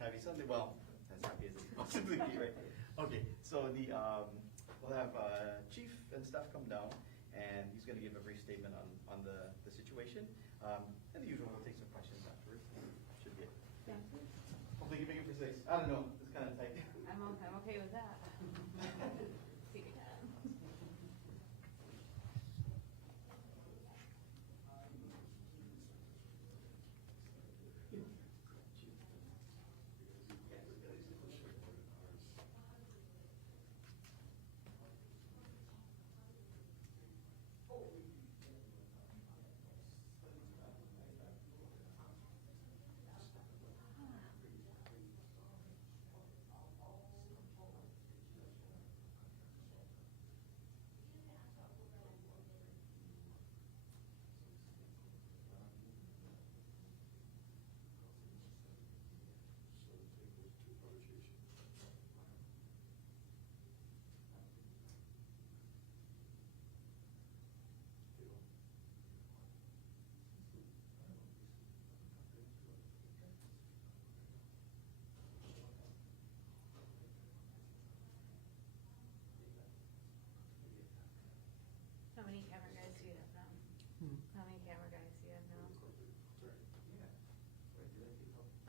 happy Sunday. Well, as happy as it can possibly be, right? Okay, so we'll have Chief and staff come down, and he's going to give a brief statement on the situation. And the usual, we'll take some questions afterwards. Should be it. Yeah. Hopefully you can make it precise. I don't know, it's kind of tight. I'm okay with that. Take your time. How many camera guys do you have now? How many camera guys do you have now?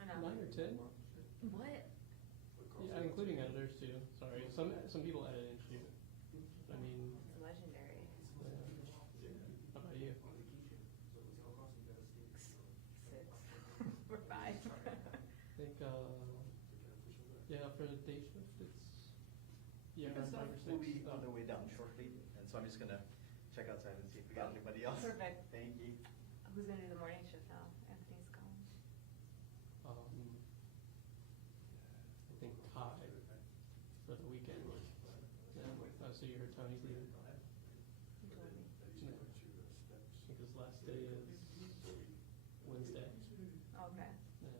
I know. 9 or 10? What? Yeah, including editors too. Sorry, some people edit and shoot. I mean, It's legendary. how about you? 6 or 5. I think, yeah, for the day shift, it's Because 5 or 6. we'll be on the way down shortly, and so I'm just gonna check outside and see if we got anybody else. Perfect. Thank you. Who's gonna do the morning shift now? Anthony's gone. I think Ty for the weekend. Yeah, so you heard Tony's leaving. He told me. Yeah. I think his last day is Wednesday. Okay. Yeah.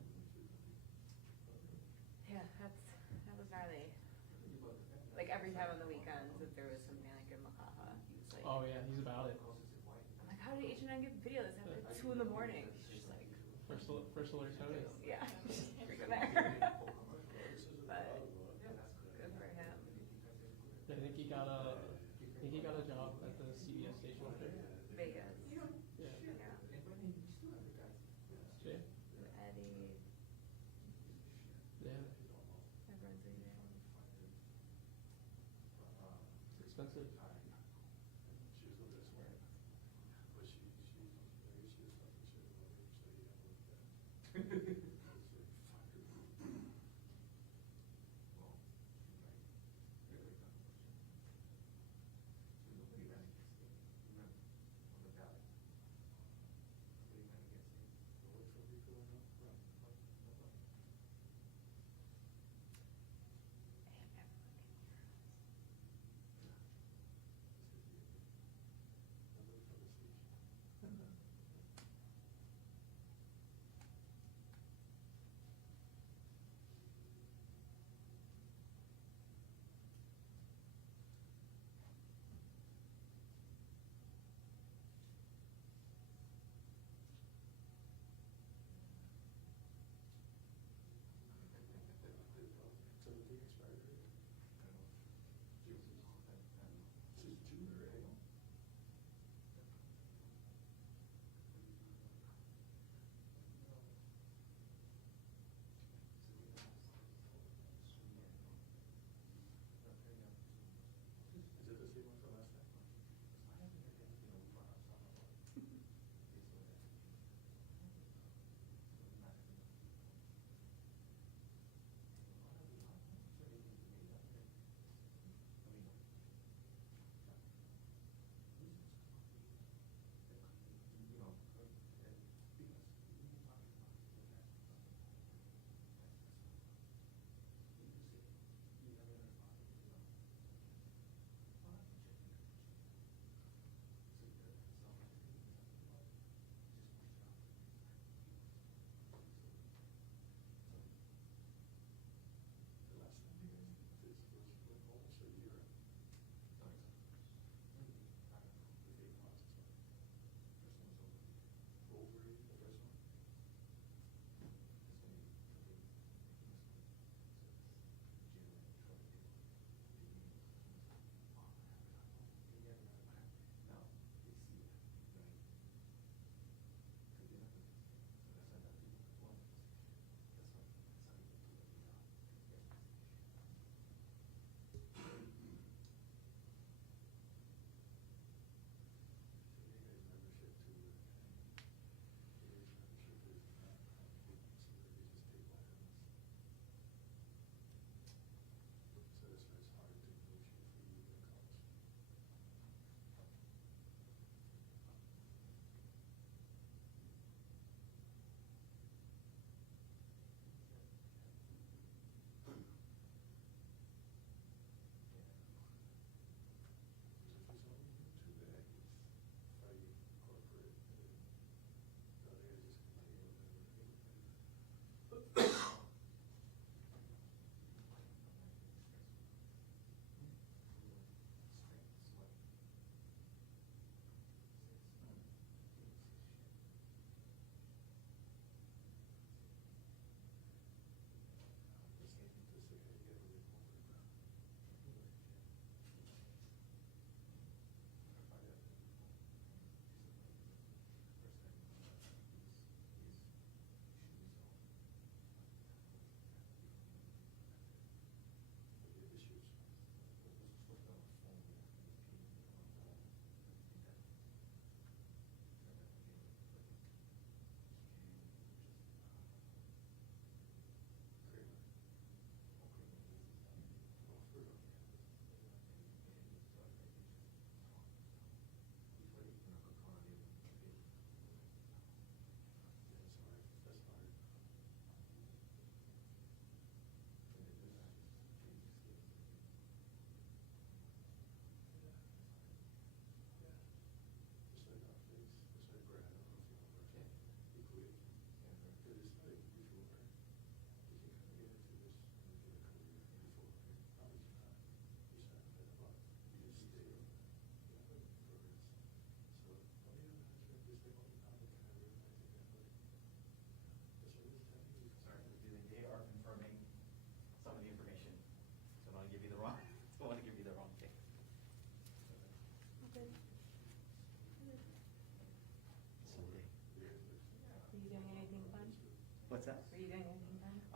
Yeah, that was gnarly. Like every time on the weekends, if there was something like in Makaha, he was like, Oh yeah, he's about it. I'm like, how did H&M get video this happened at 2 in the morning? He's just like, First alert Tony. yeah, just freaking there. But good for him. I think he got a job at the CBS station up there. Vegas. Yeah. Yeah. Jay? Eddie. Yeah. Everyone's leaving. It's expensive.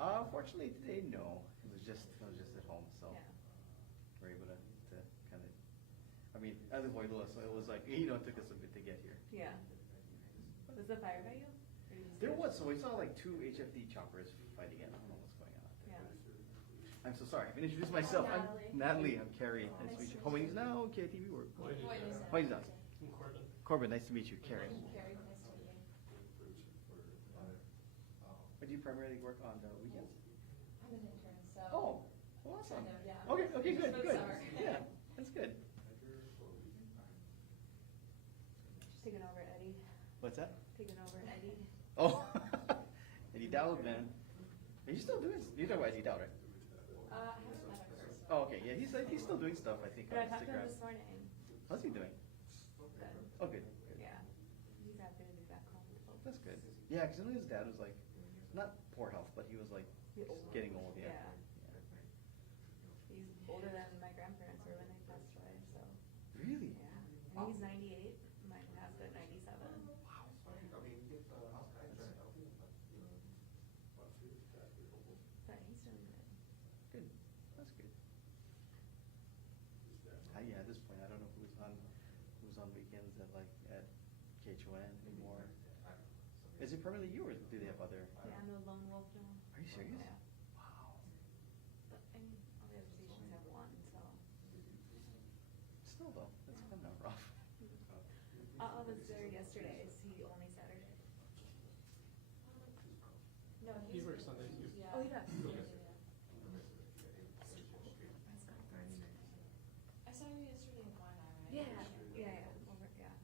Fortunately today, no. It was just at home, so Yeah. we're able to kind of, I mean, I live in Wailua, so it was like, it took us a bit to get here. Yeah. Was the fire by you? Or did you There see it? was, so we saw like 2 HFD choppers fighting it. I don't know what's going on out there. Yeah. I'm so sorry. I can introduce myself. I'm Natalie. Natalie. I'm Carrie. Nice to meet you. Home now, KTV work. Wait, Wait, not. Corbin. Corbin, nice to meet you. Carrie. Carrie, nice to meet you. But do you primarily work on the weekends? I'm an intern, so. Oh, well, awesome. Kind of, yeah. Okay, good, Just for the good. summer. Yeah, that's good. Just taking over Eddie. What's that? Taking over Eddie. Oh, Eddie Dowd, man. Are you still doing? You're talking about Eddie Dowd, right? I haven't met him personally. Oh, okay. Yeah, he's still doing stuff. I think But I on talked to him Instagram. this morning. How's he doing? Good. Oh, good. Yeah. He's happy to be back home. That's good. Yeah, because I know his dad was like, not poor health, but he was like getting old. Yeah. Yeah. He's older than my grandparents were when they passed away, so. Really? Yeah. And he's 98. Mine passed at 97. But he's doing good. Good. That's good. Yeah, at this point, I don't know who's on weekends at KHON anymore. Is it permanently you, or do they have other? Yeah, I'm the lone wolf now. Are you serious? Yeah. Wow. But, I mean, all the other stations have one, so. Still though, that's kind of rough. I was there yesterday. Is he only Saturday? No, He he's. works Sundays too. Yeah. Oh, he does? Yeah. I saw you yesterday in Guana, right? Yeah, yeah. Over, yeah.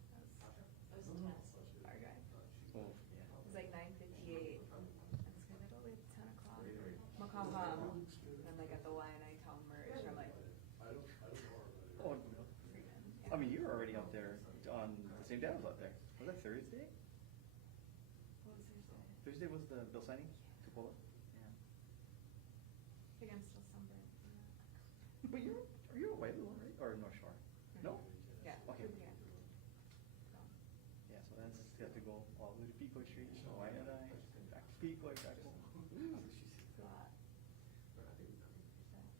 It was intense. Our guy. Oh, yeah. It was like 9:58. I was gonna go at 10 o'clock. Makaha. And I'm like at the YNI town merge. I'm like, Oh, freaking. I mean, you were already up there on the same day I was out there. Was that Thursday? What was Thursday? Thursday was the bill signing, Cupola? Yeah. I think I'm still sunburned from that. But you're at Wailua, right? Or North Shore? No? Yeah. Okay. Yeah. So, Yeah, so that's, you have to go all the way to Pico Street, YNI, back to Pico, back home. it's a lot. So, Sorry about that.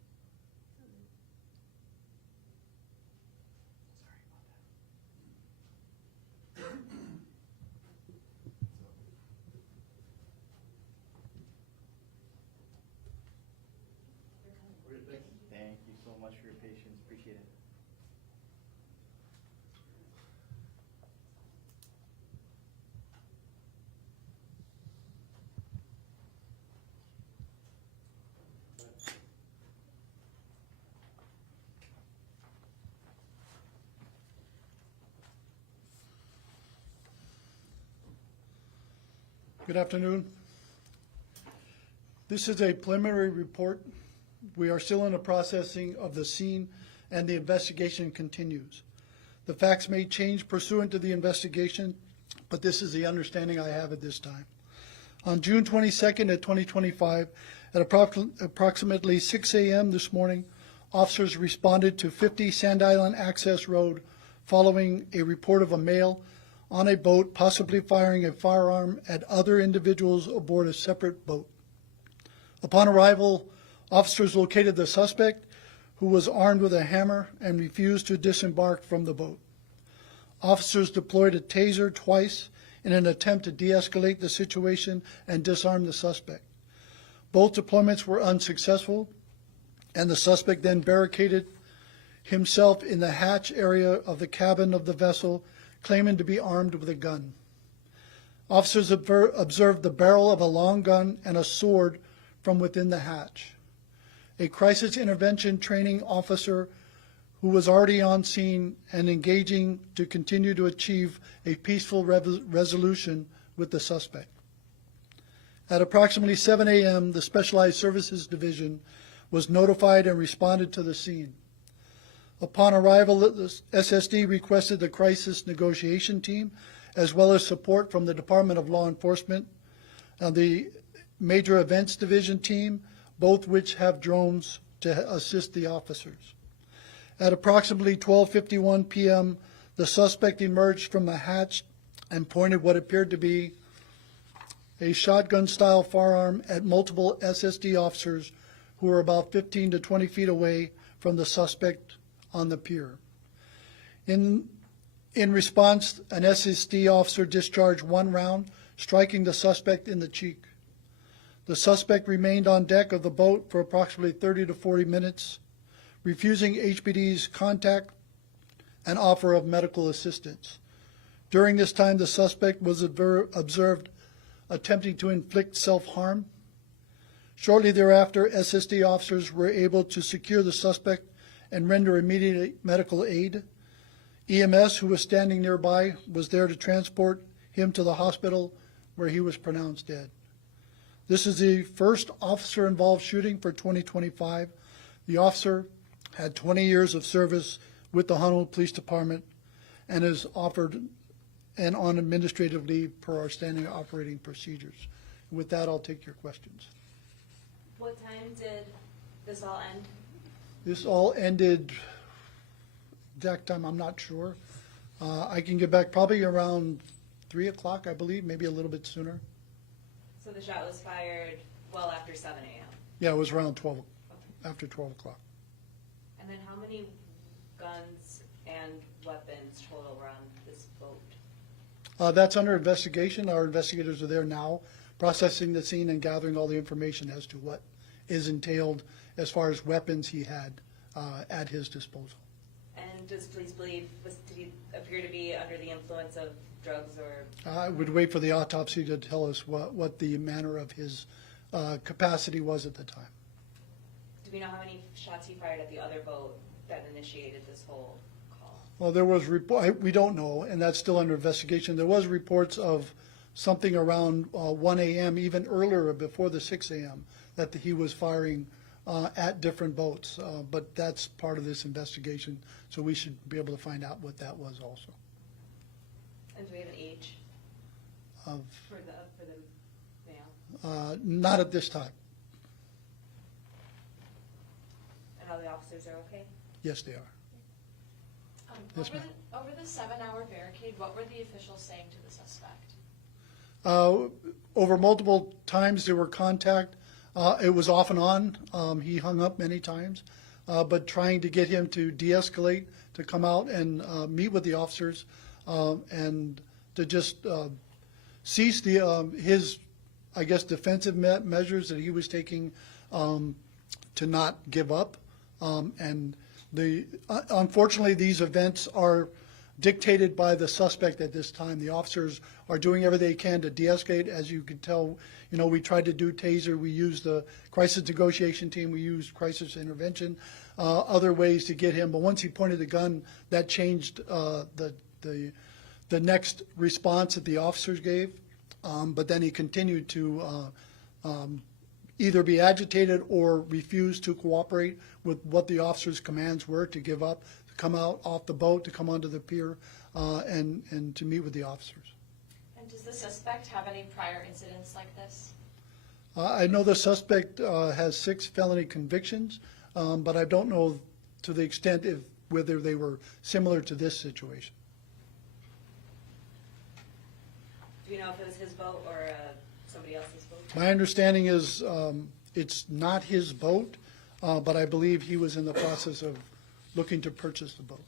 Thank you so much for your patience, appreciate it. Good afternoon. This is a preliminary report. We are still in the processing of the scene and the investigation continues. The facts may change pursuant to the investigation, but this is the understanding I have at this time. On June 22nd of 2025, at approximately 6 a.m. this morning, officers responded to 50 Sand Island Access Road following a report of a male on a boat possibly firing a firearm at other individuals aboard a separate boat. Upon arrival, officers located the suspect, who was armed with a hammer and refused to disembark from the boat. Officers deployed a taser twice in an attempt to de-escalate the situation and disarm the suspect. Both deployments were unsuccessful, and the suspect then barricaded himself in the hatch area of the cabin of the vessel, claiming to be armed with a gun. Officers observed the barrel of a long gun and a sword from within the hatch. A crisis intervention training officer who was already on scene and engaging to continue to achieve a peaceful resolution with the suspect. At approximately 7 a.m., the Specialized Services Division was notified and responded to the scene. Upon arrival, the SSD requested the crisis negotiation team, as well as support from the Department of Law Enforcement and the Major Events Division team, both which have drones to assist the officers. At approximately 12:51 p.m., the suspect emerged from the hatch and pointed what appeared to be a shotgun-style firearm at multiple SSD officers who were about 15 to 20 feet away from the suspect on the pier. In response, an SSD officer discharged one round, striking the suspect in the cheek. The suspect remained on deck of the boat for approximately 30 to 40 minutes, refusing HPD's contact and offer of medical assistance. During this time, the suspect was observed attempting to inflict self-harm. Shortly thereafter, SSD officers were able to secure the suspect and render immediate medical aid. EMS, who was standing nearby, was there to transport him to the hospital where he was pronounced dead. This is the first officer-involved shooting for 2025. The officer had 20 years of service with the Honolulu Police Department and is offered and on administrative leave per our standing operating procedures. With that, I'll take your questions. What time did this all end? This all ended, exact time, I'm not sure. I can get back probably around 3 o'clock, I believe, maybe a little bit sooner. So the shot was fired well after 7 a.m. Yeah, it was around 12, after 12 o'clock. And then how many guns and weapons total were on this boat? That's under investigation. Our investigators are there now, processing the scene and gathering all the information as to what is entailed as far as weapons he had at his disposal. And does police believe, did he appear to be under the influence of drugs or? I would wait for the autopsy to tell us what the manner of his capacity was at the time. Do we know how many shots he fired at the other boat that initiated this whole call? Well, there was we don't know, and that's still under investigation. There was reports of something around 1 a.m., even earlier before the 6 a.m., that he was firing at different boats. But that's part of this investigation, so we should be able to find out what that was also. And do we have an age Of, for the male? not at this time. And all the officers are okay? Yes, they are. Yes, ma'am. Over the 7-hour barricade, what were the officials saying to the suspect? Over multiple times there were contact. It was off and on. He hung up many times, but trying to get him to de-escalate, to come out and meet with the officers, and to just cease his, I guess, defensive measures that he was taking to not give up. And unfortunately, these events are dictated by the suspect at this time. The officers are doing everything they can to de-escalate. As you can tell, we tried to do taser. We used the crisis negotiation team. We used crisis intervention, other ways to get him. But once he pointed the gun, that changed the next response that the officers gave. But then he continued to either be agitated or refuse to cooperate with what the officers' commands were, to give up, to come out off the boat, to come onto the pier, and to meet with the officers. And does the suspect have any prior incidents like this? I know the suspect has 6 felony convictions, but I don't know to the extent whether they were similar to this situation. Do we know if it was his boat or somebody else's boat? My understanding is it's not his boat, but I believe he was in the process of looking to purchase the boat.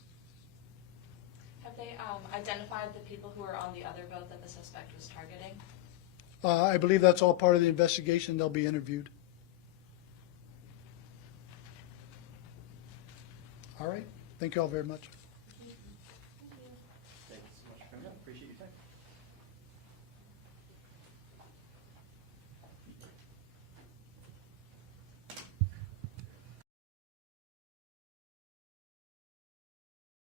Have they identified the people who were on the other boat that the suspect was targeting? I believe that's all part of the investigation. They'll be interviewed. All right. Thank you all very much.